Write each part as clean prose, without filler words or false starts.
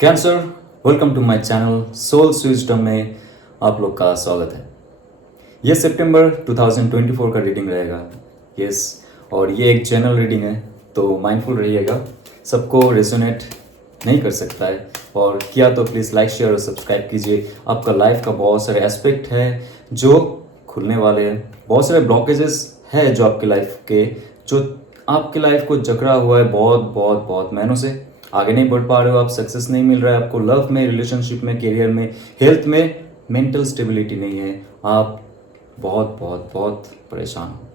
Cancer, welcome to my channel soul wisdom में आप लोग का स्वागत है। ये सितंबर 2024 का रीडिंग रहेगा। यस, और ये एक जनरल रीडिंग है, तो माइंडफुल रहिएगा। सबको रेजोनेट नहीं कर सकता है, और किया तो प्लीज़ लाइक शेयर और सब्सक्राइब कीजिए। आपका लाइफ का बहुत सारे एस्पेक्ट है जो खुलने वाले हैं, बहुत सारे ब्लॉकेजेस है जो आपके लाइफ के जो आपकी लाइफ को जकड़ा हुआ है बहुत बहुत बहुत महीनों से। आगे नहीं बढ़ पा रहे हो आप, सक्सेस नहीं मिल रहा है आपको, लव में, रिलेशनशिप में, करियर में, हेल्थ में, मेंटल स्टेबिलिटी नहीं है, आप बहुत बहुत बहुत परेशान हो।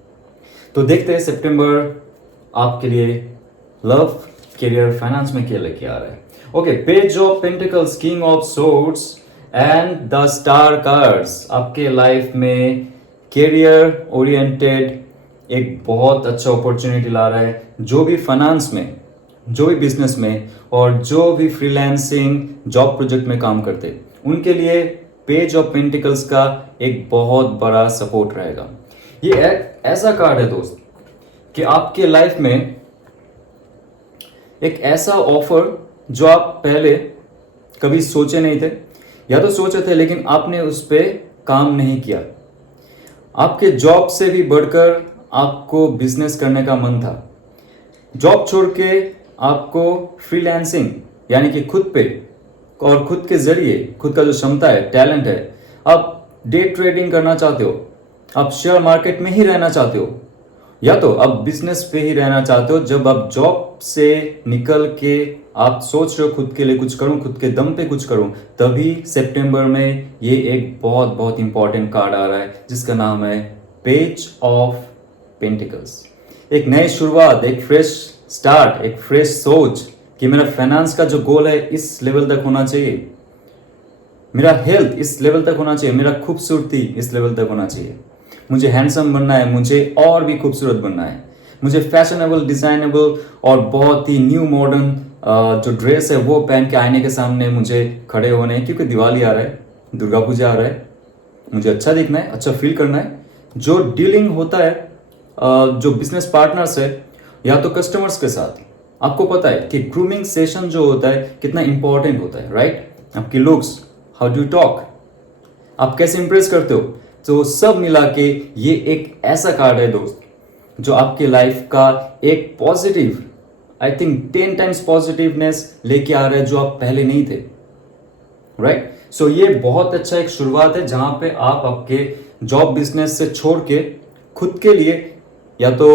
तो देखते हैं सितंबर आपके लिए लव, करियर, फाइनेंस में क्या लेके आ रहा है। Okay, page of pentacles, king of swords and the star cards आपके लाइफ में करियर ओरिएंटेड एक बहुत अच्छा अपॉर्चुनिटी ला रहा है। जो भी फाइनेंस में, जो भी बिजनेस में और जो भी फ्रीलांसिंग जॉब प्रोजेक्ट में काम करते, उनके लिए पेज ऑफ पेंटिकल्स का एक बहुत बड़ा सपोर्ट रहेगा। ये एक ऐसा कार्ड है दोस्त कि आपके लाइफ में एक ऐसा ऑफर जो आप पहले कभी सोचे नहीं थे, या तो सोचे थे लेकिन आपने उस पर काम नहीं किया। आपके जॉब से भी बढ़कर आपको बिजनेस करने का मन था। जॉब छोड़ के आपको फ्रीलांसिंग यानी कि खुद पे और खुद के जरिए, खुद का जो क्षमता है, टैलेंट है, आप डे ट्रेडिंग करना चाहते हो, आप शेयर मार्केट में ही रहना चाहते हो, या तो आप बिजनेस पे ही रहना चाहते हो। जब आप जॉब से निकल के आप सोच रहे हो खुद के लिए कुछ करूं, खुद के दम पे कुछ करूं, तभी सितंबर में ये एक बहुत बहुत इंपॉर्टेंट कार्ड आ रहा है जिसका नाम है पेज ऑफ पेंटिकल्स। एक नई शुरुआत, एक फ्रेश स्टार्ट, एक फ्रेश सोच कि मेरा फाइनेंस का जो गोल है इस लेवल तक होना चाहिए, मेरा हेल्थ इस लेवल तक होना चाहिए, मेरा खूबसूरती इस लेवल तक होना चाहिए, मुझे हैंडसम बनना है, मुझे और भी खूबसूरत बनना है, मुझे फैशनेबल, डिजाइनेबल और बहुत ही न्यू मॉडर्न जो ड्रेस है वो पहन के आईने के सामने मुझे खड़े होने हैं, क्योंकि दिवाली आ रहा है, दुर्गा पूजा आ रहा है, मुझे अच्छा दिखना है, अच्छा फील करना है। जो डीलिंग होता है जो बिजनेस पार्टनर्स है या तो कस्टमर्स के साथ, आपको पता है कि ग्रूमिंग सेशन जो होता है कितना इंपॉर्टेंट होता है, राइट? आपकी लुक्स, हाउ डू टॉक, आप कैसे इंप्रेस करते हो, तो सब मिला के ये एक ऐसा कार्ड है दोस्त जो आपके लाइफ का एक positive, I think 10 times positiveness लेके आ रहा है जो आप पहले नहीं थे, राइट? सो ये बहुत अच्छा एक शुरुआत है जहां पे आप आपके जॉब बिजनेस से छोड़ के खुद के लिए या तो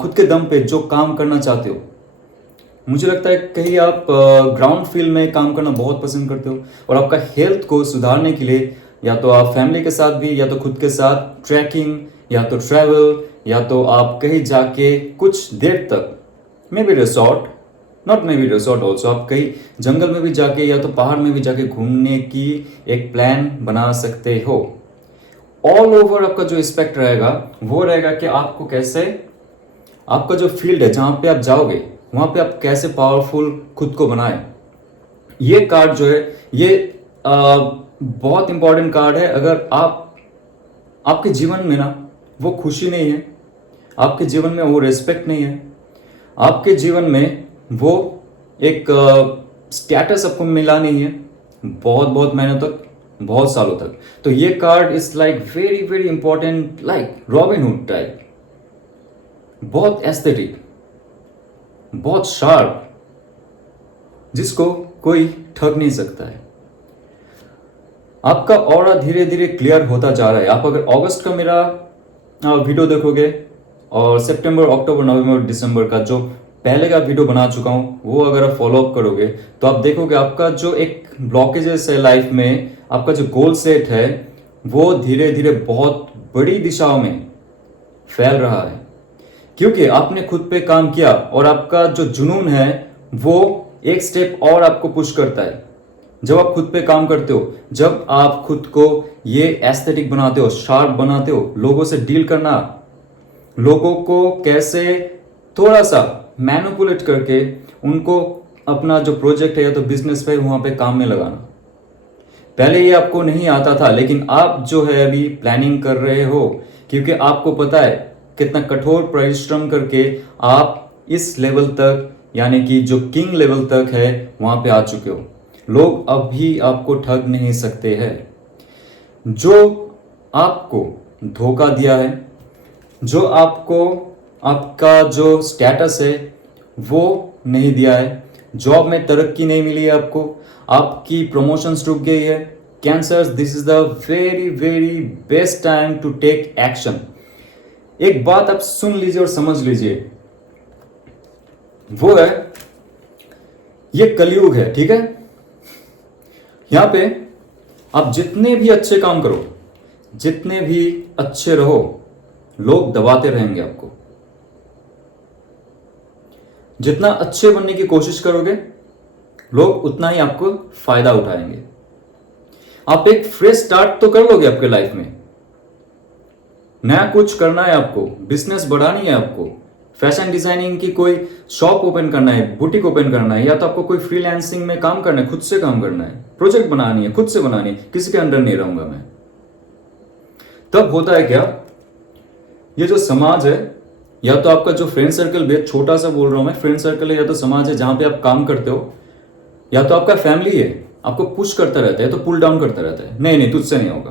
खुद के दम पे जो काम करना चाहते हो। मुझे लगता है कहीं आप ग्राउंड फील्ड में काम करना बहुत पसंद करते हो, और आपका हेल्थ को सुधारने के लिए या तो आप फैमिली के साथ भी या तो खुद के साथ ट्रैकिंग या तो ट्रैवल या तो आप कहीं जाके कुछ देर तक, may be resort, not may be resort also, आप कहीं जंगल में भी जाके या तो पहाड़ में भी जाके घूमने की एक प्लान बना सकते हो। ऑल ओवर आपका जो एस्पेक्ट रहेगा वो रहेगा कि आपको कैसे, आपका जो फील्ड है जहां पे आप जाओगे वहां पे आप कैसे पावरफुल खुद को बनाए। ये कार्ड जो है ये बहुत इंपॉर्टेंट कार्ड है। अगर आपके जीवन में ना वो खुशी नहीं है, आपके जीवन में वो रेस्पेक्ट नहीं है, आपके जीवन में वो एक स्टेटस आपको मिला नहीं है बहुत बहुत महीनों तक, बहुत सालों तक, तो ये card is like very very important, like Robin Hood type, बहुत एस्थेटिक, बहुत शार्प, जिसको कोई ठग नहीं सकता है। आपका ऑरा धीरे धीरे क्लियर होता जा रहा है। आप अगर अगस्त का मेरा वीडियो देखोगे और सितंबर, अक्टूबर, नवंबर, दिसंबर का जो पहले का वीडियो बना चुका हूं वो अगर आप फॉलो अप करोगे तो आप देखोगे आपका जो एक ब्लॉकेजेस है लाइफ में, आपका जो गोल सेट है वो धीरे धीरे बहुत बड़ी दिशाओं में फैल रहा है, क्योंकि आपने खुद पे काम किया और आपका जो जुनून है वो एक स्टेप और आपको पुश करता है। जब आप खुद पे काम करते हो, जब आप खुद को ये एस्थेटिक बनाते हो, शार्प बनाते हो, लोगों से डील करना, लोगों को कैसे थोड़ा सा मैनिपुलेट करके उनको अपना जो प्रोजेक्ट है या तो बिजनेस है वहां पे काम में लगाना, पहले ये आपको नहीं आता था, लेकिन आप जो है अभी प्लानिंग कर रहे हो, क्योंकि आपको पता है कितना कठोर परिश्रम करके आप इस लेवल तक, यानी कि जो किंग लेवल तक है वहां पे आ चुके हो। लोग अभी आपको ठग नहीं सकते हैं। जो आपको धोखा दिया है, जो आपको आपका जो स्टेटस है वो नहीं दिया है, जॉब में तरक्की नहीं मिली है आपको, आपकी प्रमोशंस रुक गई है, Cancers, this is the very very best time to take action. एक बात आप सुन लीजिए और समझ लीजिए, वो है ये कलयुग है, ठीक है। यहां पे आप जितने भी अच्छे काम करो, जितने भी अच्छे रहो, लोग दबाते रहेंगे आपको। जितना अच्छे बनने की कोशिश करोगे, लोग उतना ही आपको फायदा उठाएंगे। आप एक फ्रेश स्टार्ट तो कर लोगे आपके लाइफ में, नया कुछ करना है आपको, बिजनेस बढ़ानी है आपको, फैशन डिजाइनिंग की कोई शॉप ओपन करना है, बुटीक ओपन करना है, या तो आपको कोई फ्रीलांसिंग में काम करना है, खुद से काम करना है, प्रोजेक्ट बनानी है, खुद से बनानी है, किसी के अंडर नहीं रहूंगा मैं। तब होता है क्या, ये जो समाज है, या तो आपका जो फ्रेंड सर्कल, बेहद छोटा सा बोल रहा हूं मैं, फ्रेंड सर्कल है या तो समाज है जहां पे आप काम करते हो, या तो आपका फैमिली है, आपको पुश करता रहता है, तो पुल डाउन करता रहता है, नहीं नहीं तुझसे नहीं होगा,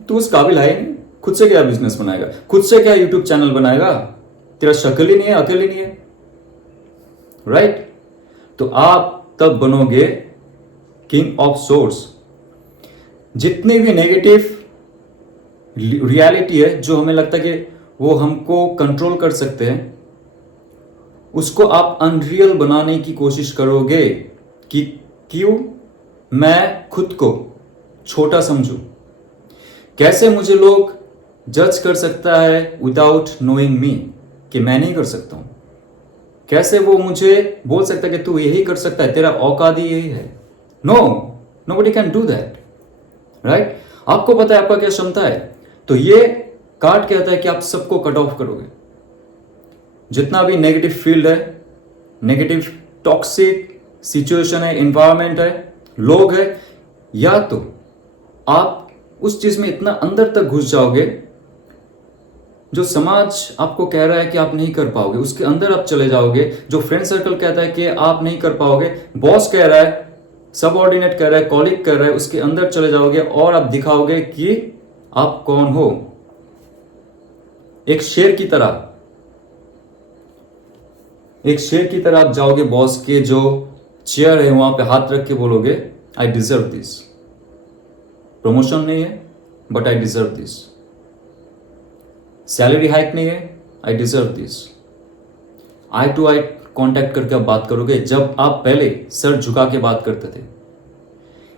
तू उस काबिल है नहीं, खुद से क्या बिजनेस बनाएगा, खुद से क्या यूट्यूब चैनल बनाएगा, तेरा शक्ल ही नहीं है, अकल ही नहीं है, राइट। तो आप तब बनोगे किंग ऑफ सोर्स। जितनी भी नेगेटिव रियलिटी है जो हमें लगता है कि वो हमको कंट्रोल कर सकते हैं, उसको आप अनरियल बनाने की कोशिश करोगे कि क्यों मैं खुद को छोटा समझूं, कैसे मुझे लोग जज कर सकता है विदाउट नोइंग मी, कि मैं नहीं कर सकता हूं, कैसे वो मुझे बोल सकता है कि तू यही कर सकता है, तेरा औकात ही यही है। No, nobody can do that, right. आपको पता है आपका क्या क्षमता है, तो ये कार्ड कहता है कि आप सबको कट ऑफ करोगे। जितना भी नेगेटिव फील्ड है, नेगेटिव टॉक्सिक सिचुएशन है, इन्वायरमेंट है, लोग है, या तो आप उस चीज में इतना अंदर तक घुस जाओगे, जो समाज आपको कह रहा है कि आप नहीं कर पाओगे उसके अंदर आप चले जाओगे, जो फ्रेंड सर्कल कहता है कि आप नहीं कर पाओगे, बॉस कह रहा है, सबऑर्डिनेट कह रहा है, कॉलीग कह रहा है, उसके अंदर चले जाओगे और आप दिखाओगे कि आप कौन हो। एक शेर की तरह, एक शेर की तरह आप जाओगे, बॉस के जो चेयर है वहां पे हाथ रख के बोलोगे आई डिजर्व दिस, प्रमोशन नहीं है but I deserve this, salary hike नहीं है, I deserve this. Eye to eye contact करके आप बात करोगे, जब आप पहले सर झुका के बात करते थे।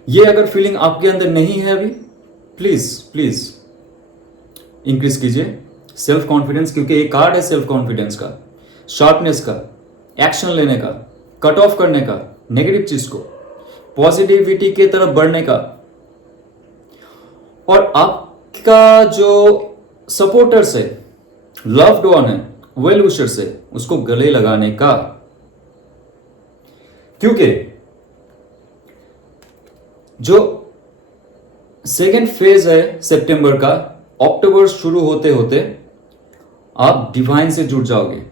ये अगर फीलिंग आपके अंदर नहीं है अभी, प्लीज प्लीज इंक्रीज कीजिए सेल्फ कॉन्फिडेंस, क्योंकि ये कार्ड है सेल्फ कॉन्फिडेंस का, शार्पनेस का, एक्शन लेने का, कट ऑफ करने का, नेगेटिव चीज को पॉजिटिविटी की तरफ बढ़ने का, और आपका जो सपोर्टर्स है, लव्ड वन है, वेल विशर्स है, उसको गले लगाने का। क्योंकि जो सेकेंड फेज है सितंबर का, अक्टूबर शुरू होते होते आप डिवाइन से जुड़ जाओगे।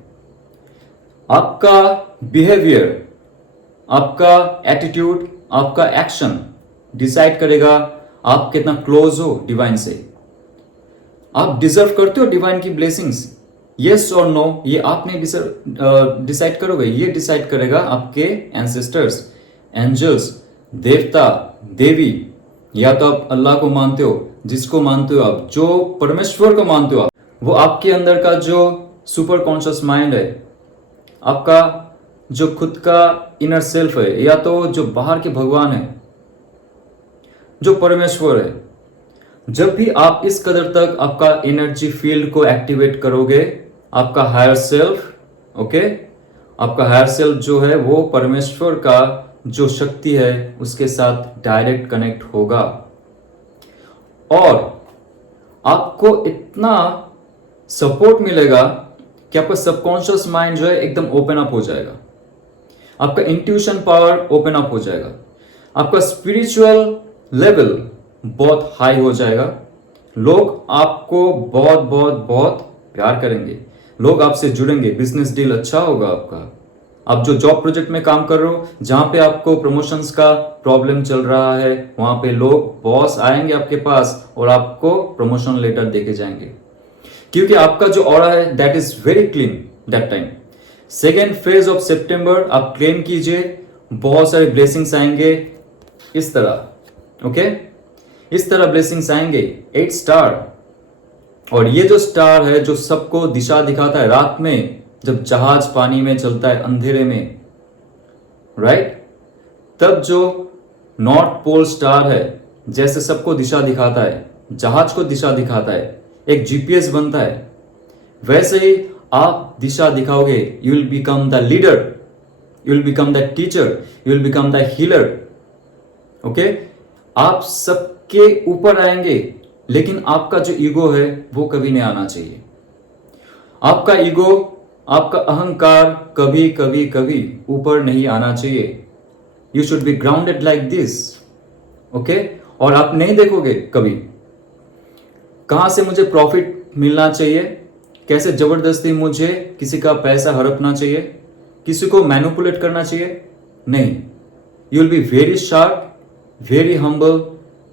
आपका बिहेवियर, आपका एटीट्यूड, आपका एक्शन डिसाइड करेगा आप कितना क्लोज हो डिवाइन से। आप डिजर्व करते हो डिवाइन की ब्लेसिंग्स, यस और नो, ये आप नहीं डिसाइड करोगे, ये डिसाइड करेगा आपके एंसेस्टर्स, एंजल्स, देवता, देवी, या तो आप अल्लाह को मानते हो, जिसको मानते हो आप, जो परमेश्वर को मानते हो आप, वो आपके अंदर का जो सुपर कॉन्शियस माइंड है, आपका जो खुद का इनर सेल्फ है, या तो जो बाहर के भगवान है, जो परमेश्वर है। जब भी आप इस कदर तक आपका एनर्जी फील्ड को एक्टिवेट करोगे, आपका हायर सेल्फ, ओके, आपका हायर सेल्फ जो है वो परमेश्वर का जो शक्ति है उसके साथ डायरेक्ट कनेक्ट होगा, और आपको इतना सपोर्ट मिलेगा कि आपका सबकॉन्शियस माइंड जो है एकदम ओपन अप हो जाएगा, आपका इंट्यूशन पावर ओपन अप हो जाएगा, आपका स्पिरिचुअल लेवल बहुत हाई हो जाएगा। लोग आपको बहुत बहुत बहुत प्यार करेंगे, लोग आपसे जुड़ेंगे, बिजनेस डील अच्छा होगा आपका, आप जो जॉब प्रोजेक्ट में काम कर रहे हो, जहां पे आपको प्रमोशंस का प्रॉब्लम चल रहा है, वहां पे लोग बॉस आएंगे आपके पास और आपको प्रमोशन लेटर देके जाएंगे, क्योंकि आपका जो ऑरा है that is very clean that time. Second phase of September आप क्लेम कीजिए, बहुत सारे ब्लेसिंग्स आएंगे इस तरह, ओके इस तरह ब्लेसिंग्स आएंगे 8 स्टार। और ये जो स्टार है जो सबको दिशा दिखाता है रात में, जब जहाज पानी में चलता है अंधेरे में, राइट, तब जो नॉर्थ पोल स्टार है जैसे सबको दिशा दिखाता है, जहाज को दिशा दिखाता है, एक जीपीएस बनता है, वैसे ही आप दिशा दिखाओगे। You will become the leader, you will become the teacher, you will become the healer, okay. आप सबके ऊपर आएंगे, लेकिन आपका जो ईगो है वो कभी नहीं आना चाहिए। आपका ईगो, आपका अहंकार कभी कभी कभी ऊपर नहीं आना चाहिए। You should be grounded like this, okay. और आप नहीं देखोगे कभी कहां से मुझे प्रॉफिट मिलना चाहिए, कैसे जबरदस्ती मुझे किसी का पैसा हड़पना चाहिए, किसी को मैनिपुलेट करना चाहिए, नहीं। You will be very sharp, very humble,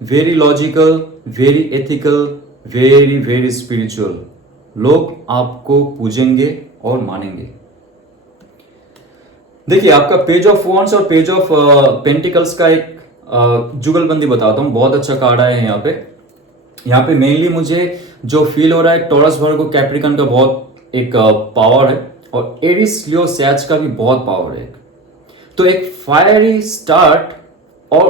very logical, very ethical, very very spiritual. लोग आपको पूजेंगे और मानेंगे। देखिए, आपका पेज ऑफ वॉन्ड्स और पेज ऑफ पेंटिकल्स का एक जुगलबंदी बताता हूं। बहुत अच्छा कार्ड आया है यहाँ पे मेनली मुझे जो फील हो रहा है, टॉरस वर्गो कैप्रिकन का बहुत एक पावर है, और एरिस लियो सैज का भी बहुत पावर है। तो एक फायरी स्टार्ट और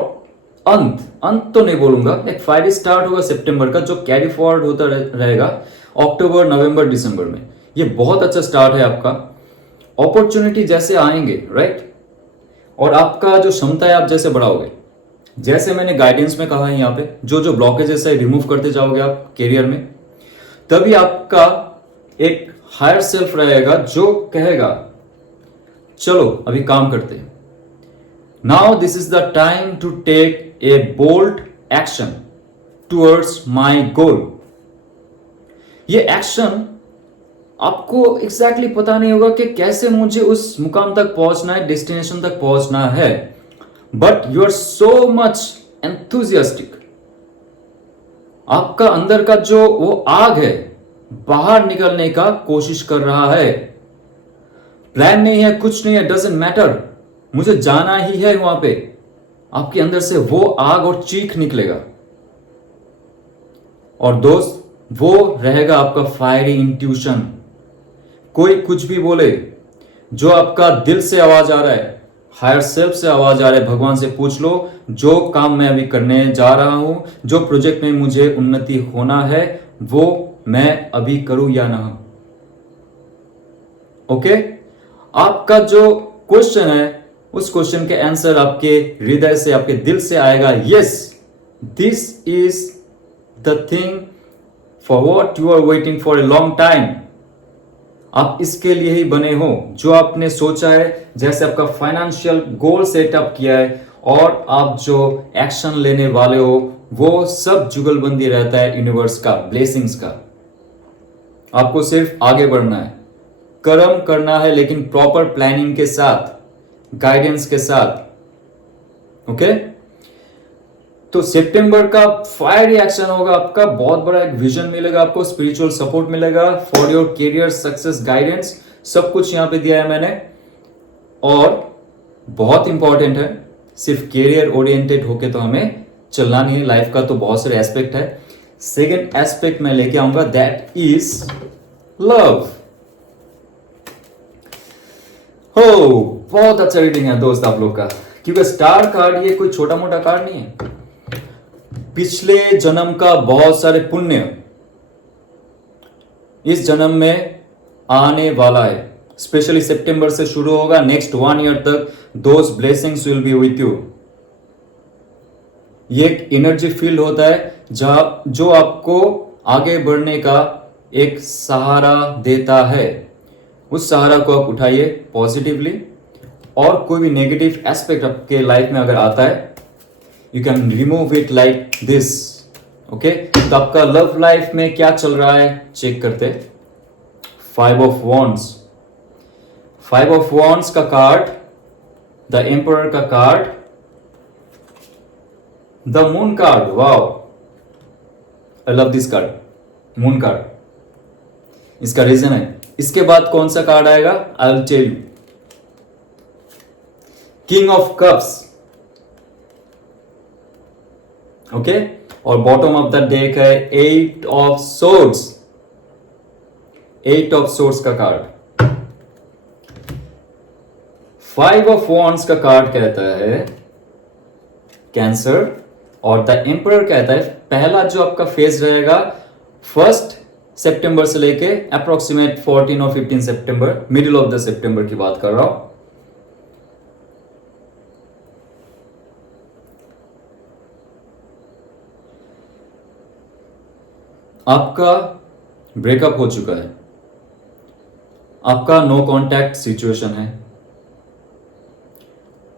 अंत तो नहीं बोलूंगा, एक फायरी स्टार्ट होगा सितंबर का, जो कैरी फॉरवर्ड होता रहेगा अक्टूबर, नवंबर, दिसंबर में। ये बहुत अच्छा स्टार्ट है आपका। अपॉर्चुनिटी जैसे आएंगे, राइट, और आपका जो क्षमता है आप जैसे बढ़ाओगे, जैसे मैंने गाइडेंस में कहा है यहाँ पे, जो जो ब्लॉकेजेस है रिमूव करते जाओगे आप कैरियर में, तभी आपका एक हायर सेल्फ रहेगा जो कहेगा चलो अभी काम करते हैं। Now this is the time to take a bold action towards my goal. ये एक्शन आपको एग्जैक्टली पता नहीं होगा कि कैसे मुझे उस मुकाम तक पहुंचना है, डेस्टिनेशन तक पहुंचना है, but you are so much enthusiastic. आपका अंदर का जो वो आग है बाहर निकलने का कोशिश कर रहा है। प्लान नहीं है, कुछ नहीं है, डजंट मैटर, मुझे जाना ही है वहां पे। आपके अंदर से वो आग और चीख निकलेगा। और दोस्त, वो रहेगा आपका फायरी इंट्यूशन। कोई कुछ भी बोले, जो आपका दिल से आवाज आ रहा है, हायर सेल्फ से आवाज आ रहा है, भगवान से पूछ लो जो काम मैं अभी करने जा रहा हूं, जो प्रोजेक्ट में मुझे उन्नति होना है, वो मैं अभी करूं या ना। ओके, आपका जो क्वेश्चन है उस क्वेश्चन के आंसर आपके हृदय से, आपके दिल से आएगा। Yes, this is the thing for what you are waiting for a long time. आप इसके लिए ही बने हो, जो आपने सोचा है, जैसे आपका फाइनेंशियल गोल सेटअप किया है, और आप जो एक्शन लेने वाले हो, वो सब जुगलबंदी रहता है यूनिवर्स का, ब्लेसिंग्स का। आपको सिर्फ आगे बढ़ना है, कर्म करना है, लेकिन प्रॉपर प्लानिंग के साथ, गाइडेंस के साथ। ओके, तो सितंबर का फायर एक्शन होगा आपका, बहुत बड़ा एक विजन मिलेगा आपको, स्पिरिचुअल सपोर्ट मिलेगा for your career success, guidance, सब कुछ यहां पे दिया है मैंने। और बहुत इंपॉर्टेंट है, सिर्फ कैरियर ओरिएंटेड होके तो हमें चलना नहीं है, लाइफ का तो बहुत सारे एस्पेक्ट है। सेकेंड एस्पेक्ट मैं लेके आऊंगा, दैट इज लव। हो, बहुत अच्छा रीडिंग है दोस्त आप लोग का, क्योंकि स्टार कार्ड ये कोई छोटा मोटा कार्ड नहीं है। पिछले जन्म का बहुत सारे पुण्य इस जन्म में आने वाला है, स्पेशली सितंबर से शुरू होगा, नेक्स्ट 1 ईयर तक those blessings will be with you. ये एक एनर्जी फील्ड होता है जहां जो आपको आगे बढ़ने का एक सहारा देता है। उस सहारा को आप उठाइए पॉजिटिवली, और कोई भी नेगेटिव एस्पेक्ट आपके लाइफ में अगर आता है, you can remove it like this. Okay, तो आपका लव लाइफ में क्या चल रहा है चेक करते। 5 of wands, five of wands का कार्ड, द एम्परर का card, the moon card. Wow, I love this card, moon card. इसका रीजन है, इसके बाद कौन सा कार्ड आएगा, I will tell you. King of cups, okay. और बॉटम ऑफ द डेक है eight of swords, eight of swords का कार्ड। फाइव ऑफ वॉन्ड्स का कार्ड कहता है कैंसर, और द एम्परर कहता है पहला जो आपका फेज रहेगा 1 सितंबर से लेके अप्रोक्सीमेट 14 और 15 सितंबर, मिडिल ऑफ द सितंबर की बात कर रहा हूं। आपका ब्रेकअप हो चुका है, आपका नो कांटेक्ट सिचुएशन है,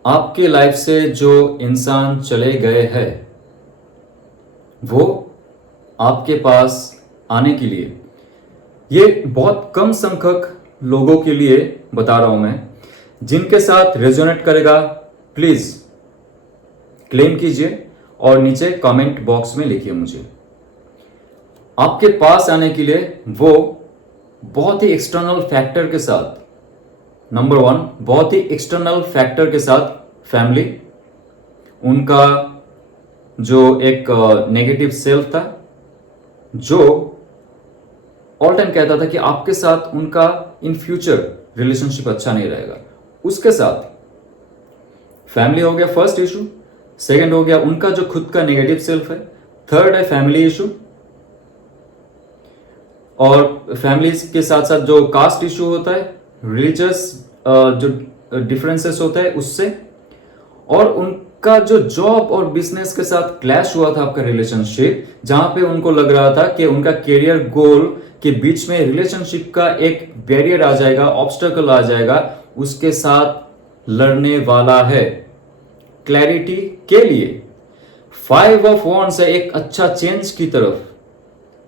आपके लाइफ से जो इंसान चले गए हैं वो आपके पास आने के लिए, ये बहुत कम संख्यक लोगों के लिए बता रहा हूं मैं, जिनके साथ रेजोनेट करेगा प्लीज क्लेम कीजिए और नीचे कमेंट बॉक्स में लिखिए मुझे। आपके पास आने के लिए वो बहुत ही एक्सटर्नल फैक्टर के साथ, नंबर 1 बहुत ही एक्सटर्नल फैक्टर के साथ फैमिली, उनका जो एक नेगेटिव सेल्फ था जो ऑल टाइम कहता था कि आपके साथ उनका इन फ्यूचर रिलेशनशिप अच्छा नहीं रहेगा, उसके साथ फैमिली हो गया फर्स्ट इशू। सेकंड हो गया उनका जो खुद का नेगेटिव सेल्फ है। थर्ड है फैमिली इशू, और फैमिली के साथ साथ जो कास्ट इशू होता है, रिलीजियस जो डिफरेंसेस होता है उससे, और उनका जो जॉब और बिजनेस के साथ क्लैश हुआ था आपका रिलेशनशिप, जहां पे उनको लग रहा था कि उनका कैरियर गोल के बीच में रिलेशनशिप का एक बैरियर आ जाएगा, ऑब्स्टेकल आ जाएगा, उसके साथ लड़ने वाला है। क्लैरिटी के लिए 5 ऑफ वॉन्ड्स है एक अच्छा चेंज की तरफ।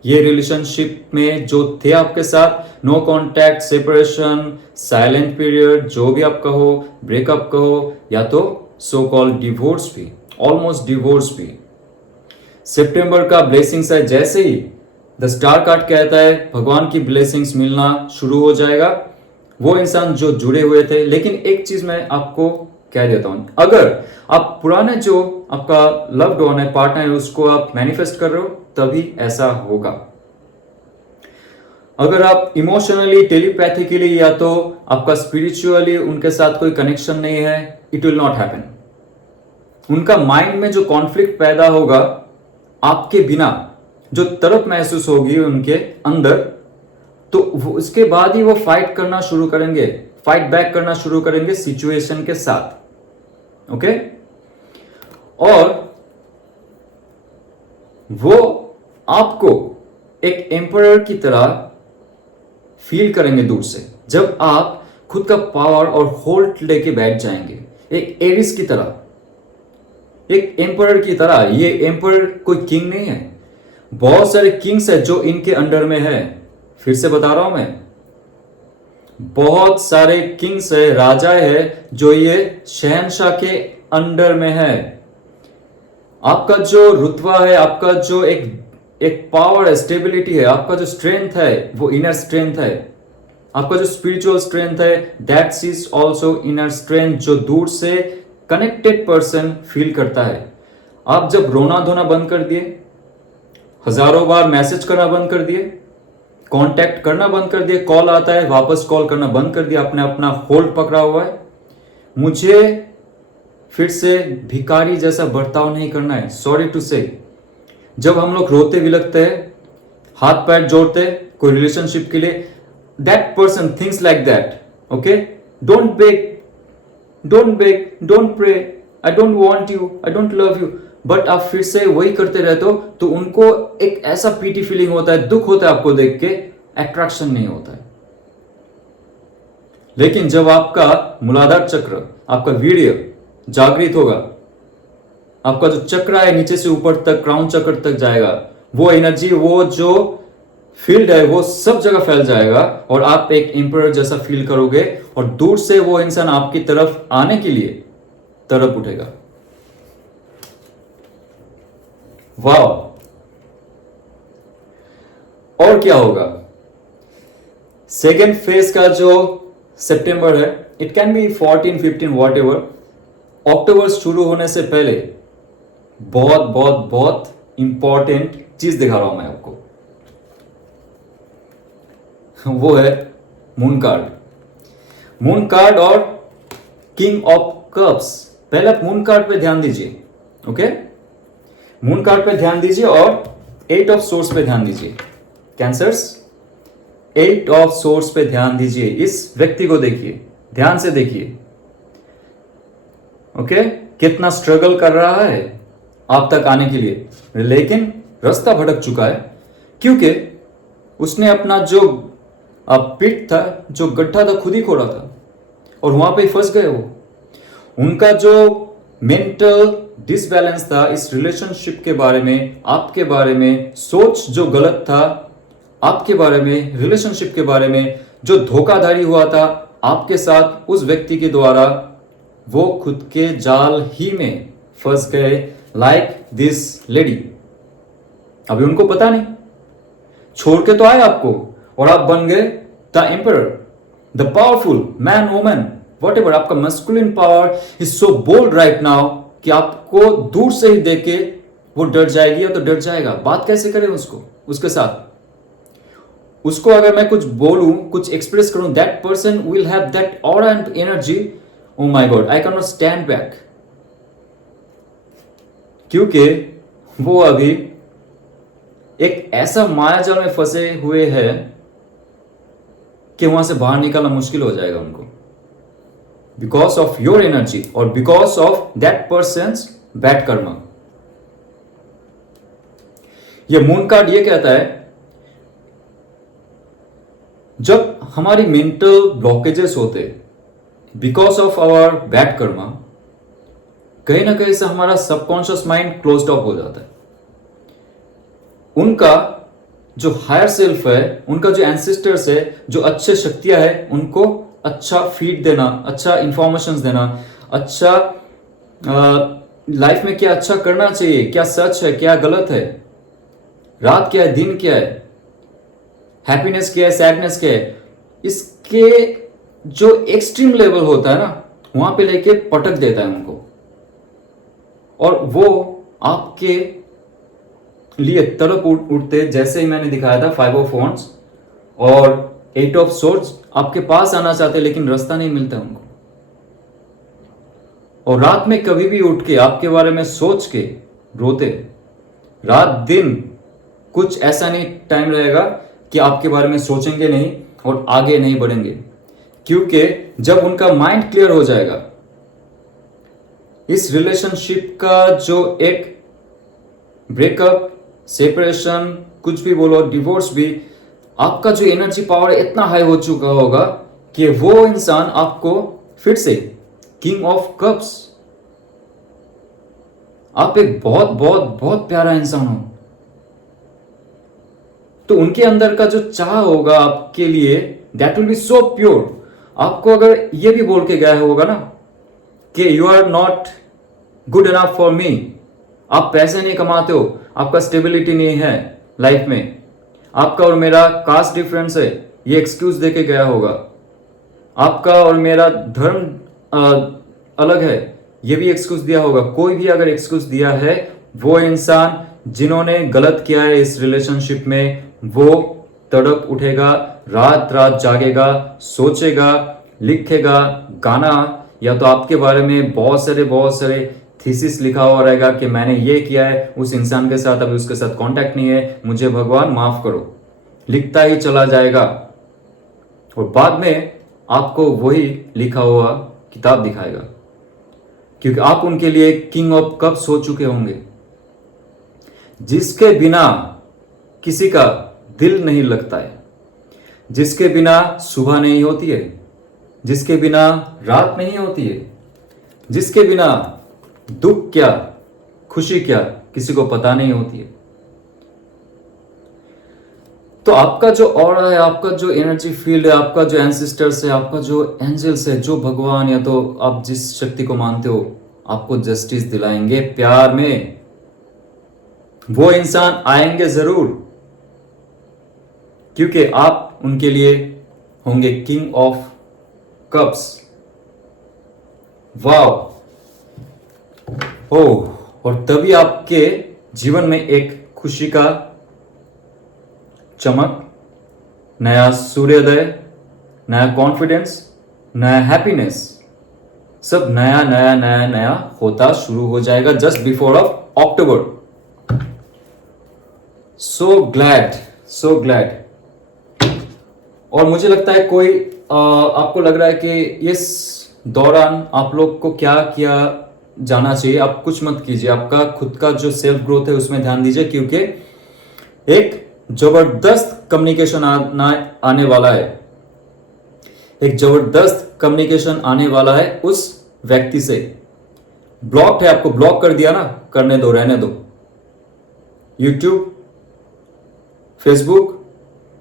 ये रिलेशनशिप में जो थे आपके साथ, no contact, separation, silent period, जो भी आप कहो, ब्रेकअप कहो या तो सो कॉल्ड डिवोर्स भी, ऑलमोस्ट डिवोर्स भी। सितंबर का ब्लेसिंग्स है, जैसे ही द स्टार कार्ड कहता है भगवान की ब्लेसिंग्स मिलना शुरू हो जाएगा, वो इंसान जो जुड़े हुए थे। लेकिन एक चीज मैं आपको कह देता हूं, अगर आप पुराने जो आपका लव्ड वन है, पार्टनर है, उसको आप मैनिफेस्ट कर रहे हो तभी ऐसा होगा। अगर आप इमोशनली, टेलीपैथिकली या तो आपका स्पिरिचुअली उनके साथ कोई कनेक्शन नहीं है, इट विल नॉट हैपन। उनका माइंड में जो कॉन्फ्लिक्ट पैदा होगा आपके बिना, जो तड़प महसूस होगी उनके अंदर, तो उसके बाद ही वो फाइट करना शुरू करेंगे, फाइट बैक करना शुरू करेंगे सिचुएशन के साथ। ओके और वो आपको एक एम्परर की तरह फील करेंगे दूर से, जब आप खुद का पावर और होल्ड लेके बैठ जाएंगे, एक एरिस की तरह, एक एम्परर की तरह। ये एम्परर कोई किंग नहीं है, बहुत सारे किंग्स है जो इनके अंडर में है। फिर से बता रहा हूं मैं, बहुत सारे किंग्स है, राजा है जो ये शहंशाह के अंडर में है। आपका जो रुतबा है, आपका जो एक पावर है, स्टेबिलिटी है, आपका जो स्ट्रेंथ है वो इनर स्ट्रेंथ है। आपका जो स्पिरिचुअल स्ट्रेंथ है that's is also inner strength, जो दूर से कनेक्टेड पर्सन फील करता है। आप जब रोना धोना बंद कर दिए, हजारों बार मैसेज करना बंद कर दिए, कांटेक्ट करना बंद कर दिए, कॉल आता है वापस कॉल करना बंद कर दिया, आपने अपना होल्ड पकड़ा हुआ है, मुझे फिर से भिखारी जैसा बर्ताव नहीं करना है। सॉरी टू से, जब हम लोग रोते विलखते हैं, हाथ पैर जोड़ते कोई रिलेशनशिप के लिए, that person thinks like that. Okay, don't beg, don't beg, don't pray, I don't want you, I don't love you, but आप फिर से वही करते रहते हो, तो उनको एक ऐसा पीटी फीलिंग होता है, दुख होता है आपको देख के, अट्रैक्शन नहीं होता है। लेकिन जब आपका मूलाधार चक्र, आपका वीर्य जागृत होगा, आपका जो चक्र है नीचे से ऊपर तक, क्राउन चक्र तक जाएगा, वो एनर्जी, वो जो फील्ड है वो सब जगह फैल जाएगा और आप एक एम्परर जैसा फील करोगे और दूर से वो इंसान आपकी तरफ आने के लिए तड़प उठेगा। वाह! और क्या होगा? सेकेंड फेज का जो सितंबर है, it can be 14, 15 whatever, अक्टूबर शुरू होने से पहले बहुत बहुत बहुत इंपॉर्टेंट चीज दिखा रहा हूं मैं आपको। वो है मून कार्ड। मून कार्ड और किंग ऑफ कप्स। पहले आप मून कार्ड पे ध्यान दीजिए, ओके? मून कार्ड पे ध्यान दीजिए और 8 ऑफ सोर्स पे ध्यान दीजिए। कैंसर्स, 8 ऑफ सोर्स पे ध्यान दीजिए। इस व्यक्ति को देखिए, ध्यान से देखिए, ओके? कितना स्ट्रगल कर रहा है आप तक आने के लिए, लेकिन रास्ता भटक चुका है क्योंकि उसने अपना जो पिट था, जो गड्ढा था, खुद ही खोदा था और वहां पे फंस गए वो। उनका जो मेंटल डिसबैलेंस था इस रिलेशनशिप के बारे में, आपके बारे में, सोच जो गलत था आपके बारे में, रिलेशनशिप के बारे में, जो धोखाधड़ी हुआ था आपके साथ उस व्यक्ति के द्वारा, वो खुद के जाल ही में फंस गए, लाइक दिस लेडी। अभी उनको पता नहीं, छोड़ के तो आए आपको और आप बन गए the emperor, the powerful man, woman, whatever. आपका masculine power is so bold right now कि आपको दूर से ही देख के वो डर जाएगी या तो डर जाएगा। बात कैसे करें उसको, उसके साथ? उसको अगर मैं कुछ बोलूं, कुछ एक्सप्रेस करूं, that person will have that aura and energy, oh my God, I can not stand back. क्योंकि वो अभी एक ऐसा मायाजाल में फंसे हुए हैं कि वहां से बाहर निकलना मुश्किल हो जाएगा उनको, बिकॉज ऑफ योर एनर्जी और because of that person's bad karma. ये मून कार्ड ये कहता है, जब हमारी मेंटल ब्लॉकेजेस होते because of our bad karma, कहीं ना कहीं से हमारा सबकॉन्शियस माइंड क्लोज्ड ऑफ हो जाता है। उनका जो हायर सेल्फ है, उनका जो एंसेस्टर्स है, जो अच्छे शक्तियां है, उनको अच्छा फीड देना, अच्छा इंफॉर्मेशन देना, अच्छा लाइफ में क्या अच्छा करना चाहिए, क्या सच है, क्या गलत है, रात क्या है, दिन क्या है, हैप्पीनेस क्या है, सैडनेस क्या है, इसके जो एक्सट्रीम लेवल होता है ना, वहां पे लेके पटक देता है उनको। और वो आपके लिए तड़प उठते, जैसे ही मैंने दिखाया था 5 ऑफ वॉन्ड्स और 8 ऑफ सोर्ड्स, आपके पास आना चाहते लेकिन रास्ता नहीं मिलता उनको। और रात में कभी भी उठ के आपके बारे में सोच के रोते। रात दिन कुछ ऐसा नहीं टाइम रहेगा कि आपके बारे में सोचेंगे नहीं और आगे नहीं बढ़ेंगे, क्योंकि जब उनका माइंड क्लियर हो जाएगा, इस रिलेशनशिप का जो एक ब्रेकअप, सेपरेशन, कुछ भी बोलो, डिवोर्स भी, आपका जो एनर्जी पावर इतना हाई हो चुका होगा कि वो इंसान आपको फिर से किंग ऑफ कप्स, आप एक बहुत बहुत बहुत प्यारा इंसान हो, तो उनके अंदर का जो चाह होगा आपके लिए, that will be so pure. आपको अगर ये भी बोल के गया होगा ना कि you are not good enough for me, आप पैसे नहीं कमाते हो, आपका स्टेबिलिटी नहीं है लाइफ में, आपका और मेरा कास्ट डिफरेंस है, ये एक्सक्यूज देके गया होगा, आपका और मेरा धर्म अलग है, ये भी एक्सक्यूज दिया होगा। कोई भी अगर एक्सक्यूज दिया है, वो इंसान जिन्होंने गलत किया है इस रिलेशनशिप में, वो तड़प उठेगा, रात रात जागेगा, सोचेगा, लिखेगा गाना, या तो आपके बारे में बहुत सारे थीसिस लिखा हुआ रहेगा कि मैंने ये किया है उस इंसान के साथ, अभी उसके साथ कांटेक्ट नहीं है, मुझे भगवान माफ करो, लिखता ही चला जाएगा। और बाद में आपको वही लिखा हुआ किताब दिखाएगा, क्योंकि आप उनके लिए किंग ऑफ कप्स हो चुके होंगे, जिसके बिना किसी का दिल नहीं लगता है, जिसके बिना सुबह नहीं होती है, जिसके बिना रात नहीं होती है, जिसके बिना दुख क्या खुशी क्या किसी को पता नहीं होती है। तो आपका जो ऑरा है, आपका जो एनर्जी फील्ड है, आपका जो एंसेस्टर्स है, आपका जो एंजल्स है, जो भगवान या तो आप जिस शक्ति को मानते हो, आपको जस्टिस दिलाएंगे प्यार में। वो इंसान आएंगे जरूर, क्योंकि आप उनके लिए होंगे किंग ऑफ कप्स। वाव। ओह, और तभी आपके जीवन में एक खुशी का चमक, नया सूर्योदय, नया कॉन्फिडेंस, नया हैप्पीनेस, सब नया नया नया नया होता शुरू हो जाएगा just before of October. So glad, so glad. और मुझे लगता है कोई आपको लग रहा है कि इस दौरान आप लोग को क्या किया जाना चाहिए। आप कुछ मत कीजिए, आपका खुद का जो सेल्फ ग्रोथ है उसमें ध्यान दीजिए, क्योंकि एक जबरदस्त कम्युनिकेशन आने वाला है। एक जबरदस्त कम्युनिकेशन आने वाला है उस व्यक्ति से। ब्लॉक्ड है, आपको ब्लॉक कर दिया ना, करने दो, रहने दो। यूट्यूब, फेसबुक,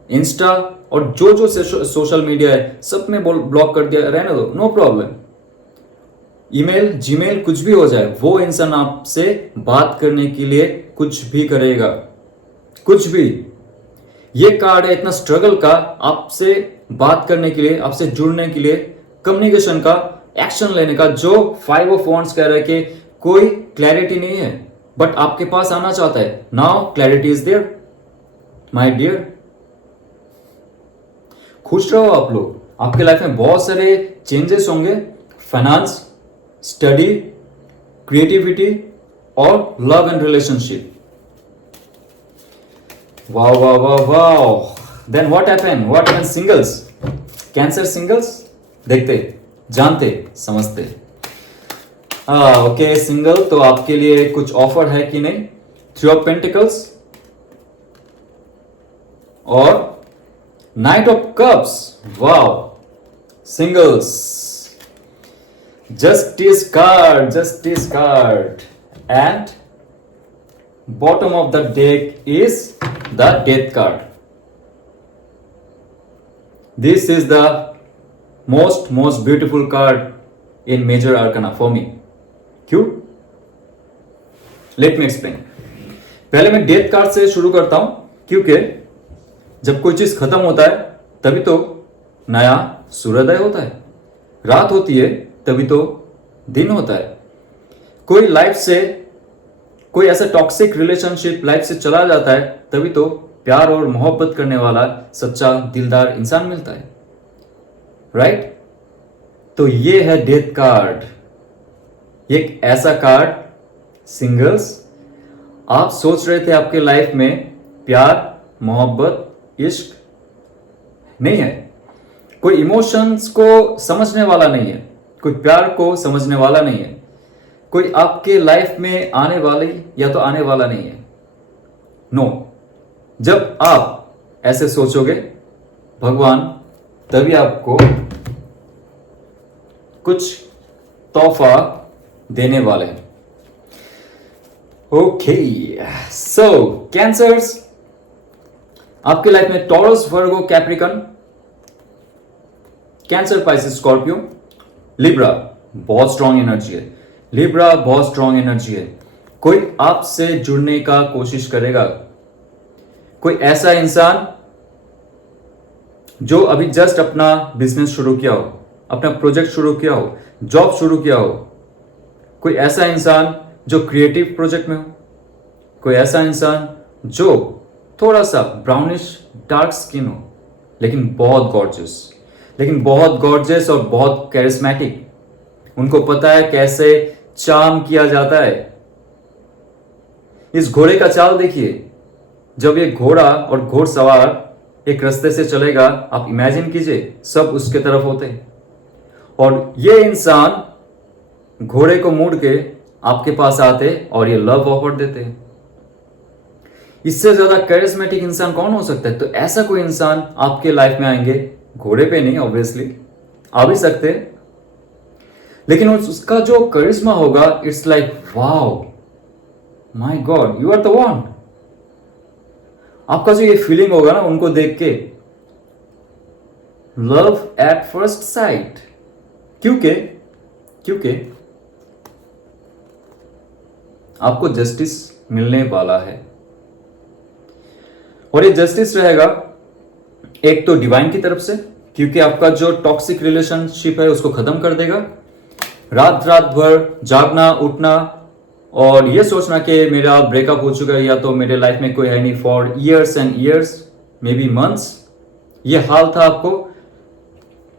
इंस्टा और जो सोशल मीडिया है सब में ब्लॉक कर दिया, रहने दो, नो प्रॉब्लम। ईमेल, जीमेल, कुछ भी हो जाए, वो इंसान आपसे बात करने के लिए कुछ भी करेगा, कुछ भी। ये कार्ड है इतना स्ट्रगल का, आपसे बात करने के लिए, आपसे जुड़ने के लिए, कम्युनिकेशन का, एक्शन लेने का। जो 5 ऑफ वॉन्ड्स कह रहा है कि कोई क्लैरिटी नहीं है बट आपके पास आना चाहता है। Now clarity is there my dear. खुश रहो आप लोग, आपके लाइफ में बहुत सारे चेंजेस होंगे। फाइनेंस, स्टडी, क्रिएटिविटी और love and relationship. Wow wow wow wow. Then what happen singles, Cancer singles, देखते, जानते, समझते। ओके सिंगल, तो आपके लिए कुछ ऑफर है कि नहीं। 3 ऑफ पेंटिकल्स और night of cups. Wow singles, justice card and bottom of the deck is the death card. This is the most beautiful card in major arcana for me. क्यों? Let me explain. पहले मैं death card से शुरू करता हूं, क्योंकि जब कोई चीज खत्म होता है तभी तो नया सूर्योदय होता है। रात होती है तभी तो दिन होता है। कोई लाइफ से, कोई ऐसा टॉक्सिक रिलेशनशिप लाइफ से चला जाता है तभी तो प्यार और मोहब्बत करने वाला सच्चा दिलदार इंसान मिलता है, राइट? तो ये है डेथ कार्ड, एक ऐसा कार्ड। सिंगल्स, आप सोच रहे थे आपके लाइफ में प्यार, मोहब्बत, इश्क नहीं है, कोई इमोशंस को समझने वाला नहीं है, कोई प्यार को समझने वाला नहीं है, कोई आपके लाइफ में आने वाली या तो आने वाला नहीं है। नो, जब आप ऐसे सोचोगे भगवान तभी आपको कुछ तोहफा देने वाले हैं। ओके, सो कैंसर्स, आपके लाइफ में Taurus, Virgo, Capricorn, Cancer, Pisces, Scorpio, Libra, बहुत स्ट्रॉन्ग एनर्जी है। लिब्रा बहुत स्ट्रॉन्ग एनर्जी है। कोई आपसे जुड़ने का कोशिश करेगा, कोई ऐसा इंसान जो अभी जस्ट अपना बिजनेस शुरू किया हो, अपना प्रोजेक्ट शुरू किया हो, जॉब शुरू किया हो, कोई ऐसा इंसान जो क्रिएटिव प्रोजेक्ट में हो, कोई ऐसा इंसान जो थोड़ा सा ब्राउनिश डार्क स्किन हो लेकिन बहुत गॉर्जियस और बहुत कैरिस्मेटिक। उनको पता है कैसे चार्म किया जाता है। इस घोड़े का चाल देखिए, जब ये घोड़ा और घोड़सवार एक रास्ते से चलेगा, आप इमेजिन कीजिए सब उसके तरफ होते हैं और ये इंसान घोड़े को मोड़ के आपके पास आते और ये लव ऑफर देते। इससे ज्यादा कैरिस्मेटिक इंसान कौन हो सकता है? तो ऐसा कोई इंसान आपके लाइफ में आएंगे, घोड़े पे नहीं, ऑब्वियसली आ भी सकते, लेकिन उसका जो करिश्मा होगा, it's like wow my god, you are the one. आपका जो ये फीलिंग होगा ना उनको देख के, लव एट फर्स्ट साइट, क्योंकि आपको जस्टिस मिलने वाला है। और ये जस्टिस रहेगा एक तो डिवाइन की तरफ से, क्योंकि आपका जो टॉक्सिक रिलेशनशिप है उसको खत्म कर देगा। रात रात भर जागना, उठना और ये सोचना कि मेरा ब्रेकअप हो चुका है या तो मेरे लाइफ में कोई है नहीं, for years and years, may be months, ये हाल था आपको।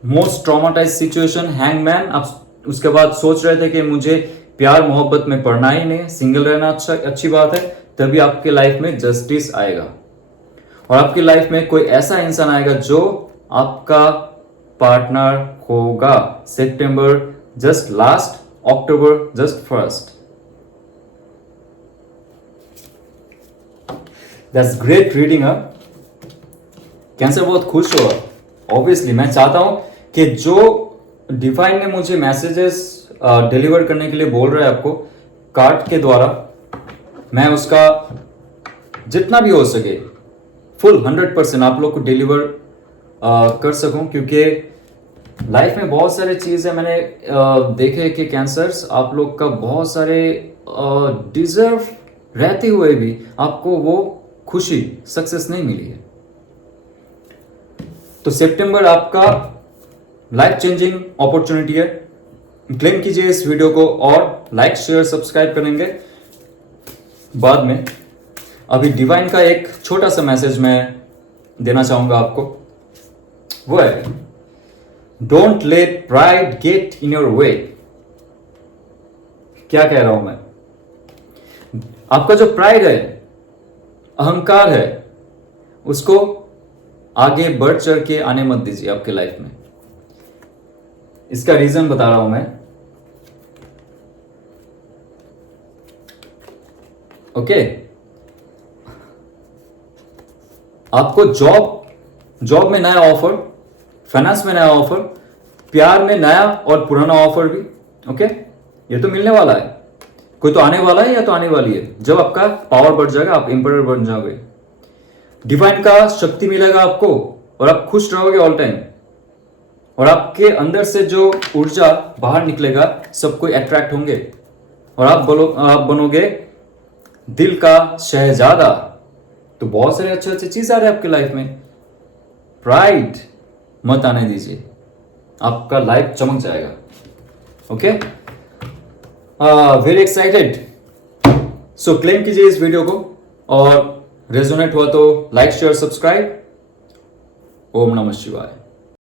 Most traumatise situation, hangman. आप उसके बाद सोच रहे थे कि मुझे प्यार मोहब्बत में पड़ना ही नहीं, सिंगल रहना अच्छी बात है। तभी आपके लाइफ में जस्टिस आएगा और आपकी लाइफ में कोई ऐसा इंसान आएगा जो आपका पार्टनर होगा। September just last, October just first. That's great reading. Cancer बहुत खुश हो। ऑब्वियसली मैं चाहता हूं कि जो डिवाइन ने मुझे मैसेजेस डिलीवर करने के लिए बोल रहा है आपको कार्ड के द्वारा, मैं उसका जितना भी हो सके फुल 100% आप लोग को डिलीवर कर सकूं, क्योंकि लाइफ में बहुत सारे चीज़ें मैंने देखे कि कैंसर्स आप लोग का बहुत सारे डिजर्व रहते हुए भी आपको वो खुशी, सक्सेस नहीं मिली है। तो सितंबर आपका लाइफ चेंजिंग अपॉर्चुनिटी है। क्लेम कीजिए इस वीडियो को और लाइक, शेयर, सब्सक्राइब करेंगे बाद में। अभी डिवाइन का एक छोटा सा मैसेज मैं देना चाहूंगा आपको, वो है don't let pride get in your way. क्या कह रहा हूं मैं? आपका जो प्राइड है, अहंकार है, उसको आगे बढ़ चढ़ के आने मत दीजिए आपके लाइफ में। इसका रीजन बता रहा हूं मैं। ओके, आपको जॉब में नया ऑफर, फाइनेंस में नया ऑफर, प्यार में नया और पुराना ऑफर भी, ओके, ये तो मिलने वाला है। कोई तो आने वाला है या तो आने वाली है। जब आपका पावर बढ़ जाएगा, आप एम्परर बन जाओगे, डिवाइन का शक्ति मिलेगा आपको और आप खुश रहोगे ऑल टाइम। और आपके अंदर से जो ऊर्जा बाहर निकलेगा, सब कोई अट्रैक्ट होंगे और आप बनोगे दिल का शहजादा। तो बहुत सारे अच्छे अच्छे चीज आ रहे हैं आपके लाइफ में। प्राइड मत आने दीजिए, आपका लाइफ चमक जाएगा। Okay, very excited. सो क्लेम कीजिए इस वीडियो को और रेजोनेट हुआ तो लाइक, शेयर, सब्सक्राइब। ओम नमः शिवाय।